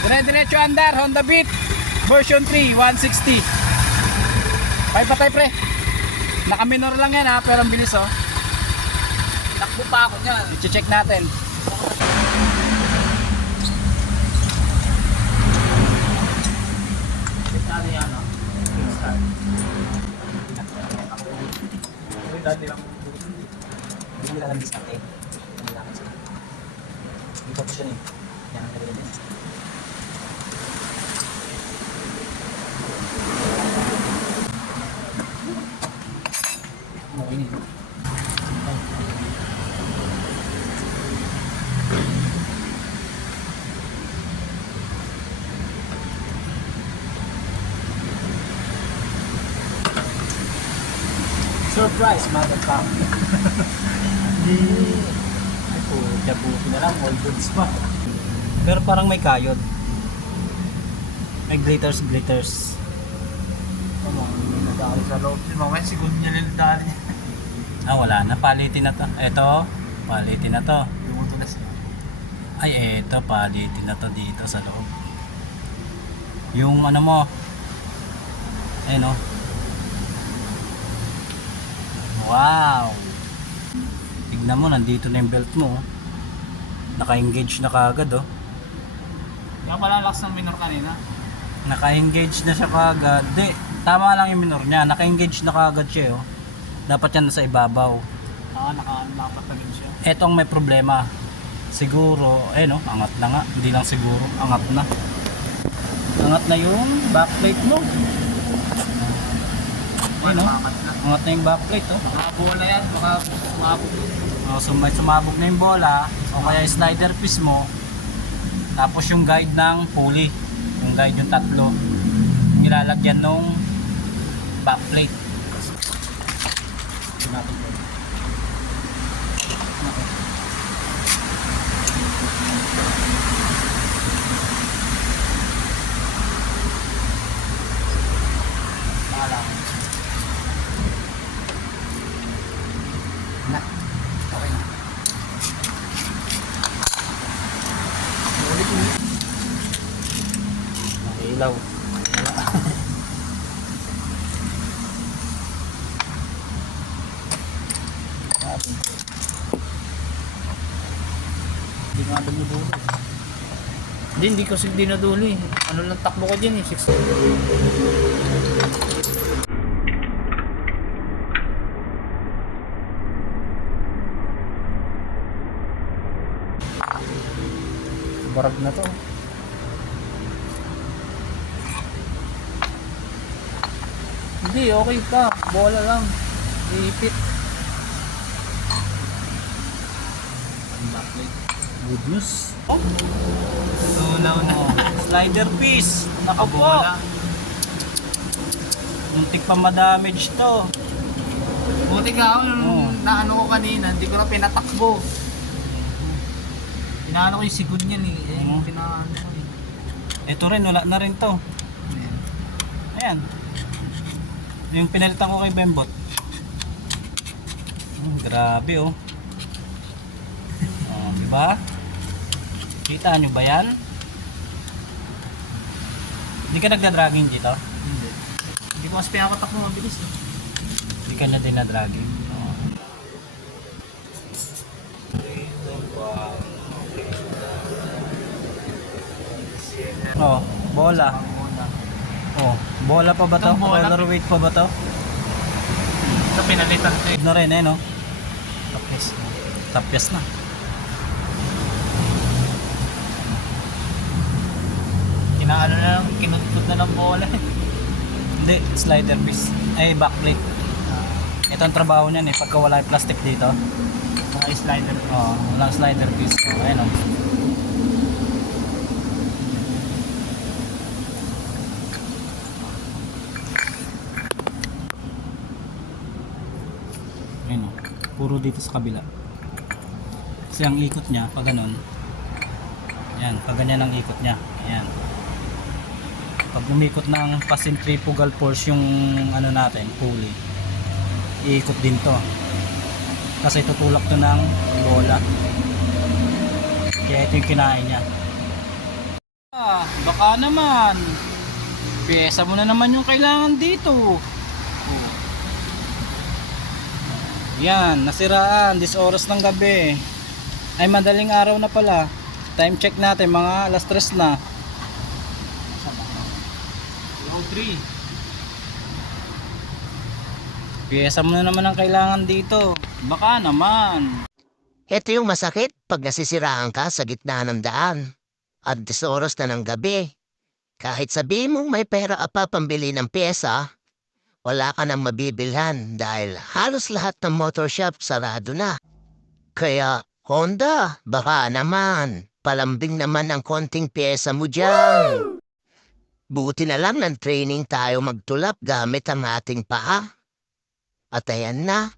Dire-diretso andar, Honda Beat version 3, 160. Patay pre. Naka-minor lang yan ha, pero ang bilis oh. Takbo pa ako niyan. I-check natin. Ano yan, no? Kickstart. Dati lang. Hindi lang ang discount eh. Hindi lang ang discount. Dito ko siya eh. Yan ang gawin din. Okay nito. Surprise, motherfucker. Ay po, jabuti na lang, all goods pa. Pero parang may kayod. May glitters. Ano, hindi nadali sa loob. Mamaya siguro niya lang dali. Ah, wala na. Palitin na to. Eto, palitin na to. Dumutulas na. Ay, eto, palitin na to dito sa loob. Yung ano mo, ayun o. Wow! Tignan mo, nandito na yung belt mo. Oh. Naka-engage na kaagad oh. Kaya pala lakas ng minor kanina. Naka-engage na siya kaagad. Di, tama lang yung minor niya. Naka-engage na kaagad siya oh. Dapat yan nasa ibabaw. Nakapatalim siya. Etong may problema. Siguro, ayun oh, angat na nga. Hindi lang siguro, angat na. Angat na yung backplate mo. Ayun oh. Angat na yung backplate oh. Baka bola yan, baka sumabog. So may sumabog na yung bola o kaya slider piece mo. Tapos yung guide ng pulley, yung guide yung tatlo, nilalagyan nung backplate. Okay na. Ilaw. Hindi nga dumudulo. Hindi kasi dinadulo eh. Ano lang takbo ko dyan eh, 6. Barag na to. Hindi, okay pa. Bola lang. Iipit. Good news. Oh? Tunaw na. Slider piece. Naku po. Nakabola. Muntik pa ma-damage to. Buti ka ako Oo. nung naano ko kanina, hindi ko na pinatakbo. Pinaano ko yung sigod niyan eh. Oo. Pinaano ko eh. Ito rin, wala na rin to. Ayan. Ayan. Yung pinalitan ko kay Bembot. Grabe oh. Oh, diba? Kita nyo ba yan? Hindi ka nagda-dragging dito? Hindi. Hindi ko kasi pinakatakbo mabilis eh. Hindi ka na din na-dragging? Oh, bola. Oh, bola pa ba to? Itong bola. Roller weight pa ba to? Ito pinalitan ko eh. Na rin eh no? Tapos. Tapyas na. Kinaano na lang, kinutput na ng bola eh. Hindi, slider piece. Ay, backplate. Ito ang trabaho niyan eh, pagka wala yung plastic dito. Mga slider. Oh, walang slider piece. Oh, ayun oh. Ayun oh. Puro dito sa kabila. Kasi ang ikot niya, pag ganun. Yan, pag ganyan ang ikot niya. Ayan. Pag umikot ng pa-centrifugal force yung ano natin, pulley, iikot din to. Kasi tutulak to ng bola. Kaya ito yung kinain niya. Baka naman. Piyesa mo na naman yung kailangan dito. Oh. Yan, nasiraan. 10 oras ng gabi. Ay, madaling araw na pala. Time check natin, mga alas 3 na. 3. Piyesa mo na naman ang kailangan dito. Baka naman. Ito yung masakit pag nasisiraan ka sa gitna ng daan. At 10 oras na ng gabi. Kahit sabihin mong may pera ka pa pambili ng pyesa, wala ka nang mabibilhan dahil halos lahat ng motor shop sarado na. Kaya, Honda, baka naman. Palambing naman ang konting pyesa mo dyan. Buti na lang ng training tayo magtulap gamit ang ating paa. At ayan na,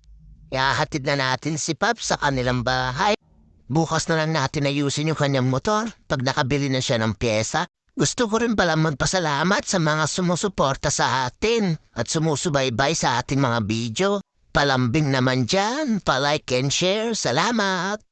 ihahatid na natin si Pap sa kanilang bahay. Bukas na lang natin ayusin yung kanyang motor pag nakabili na siya ng pyesa. Gusto ko rin pala magpasalamat sa mga sumusuporta sa atin at sumusubaybay sa ating mga video. Palambing naman dyan, palike and share. Salamat!